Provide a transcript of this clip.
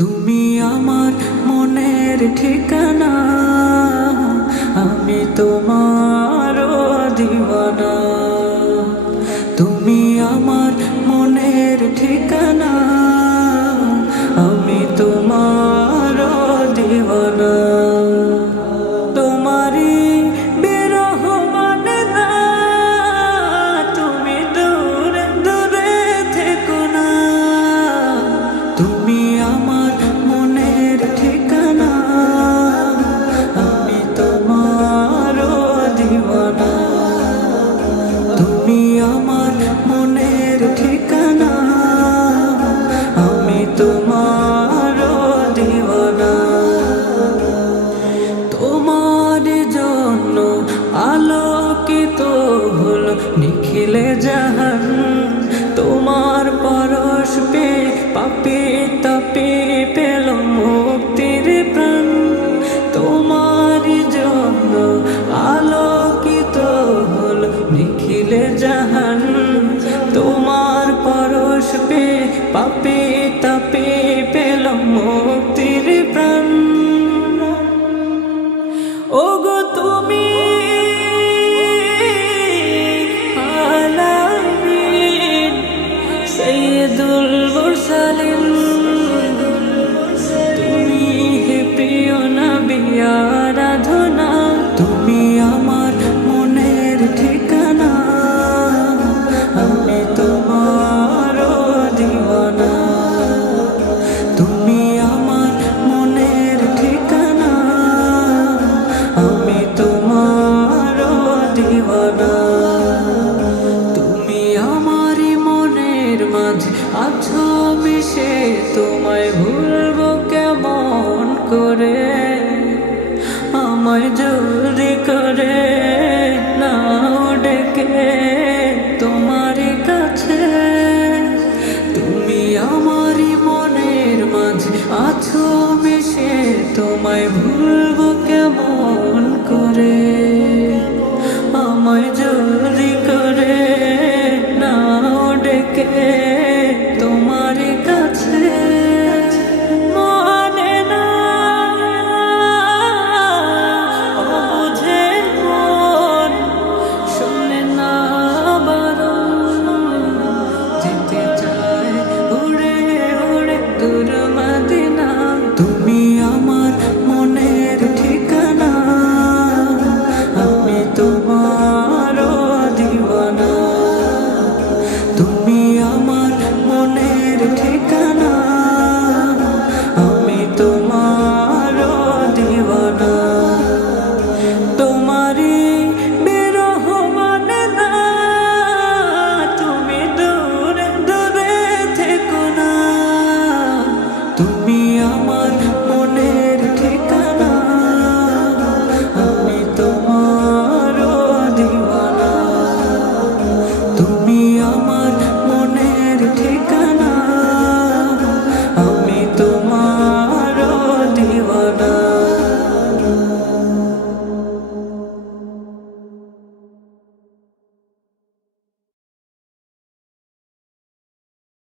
তুমি আমার মনের ঠিকানা, আমি তোমার দিওয়ানা। তুমি আমার মনের ঠিকানা, আমি তোমার দিওয়ানা। তোমারই না তুমি দূরে দূরে তুমি আলোকিত হল নিখিলে জাহান। তোমার পরশ পে পাপি তাপি পেল মুক্তির প্রাণ। তোমার জন্য আলোকিত হল নিখিলে জাহান। তোমার পরশ পে পাপি তাপি দিওয়ানা মনের তোমায় করে? আমায় করে ডেকে তোমার কাছে। তুমি মনের তোমায়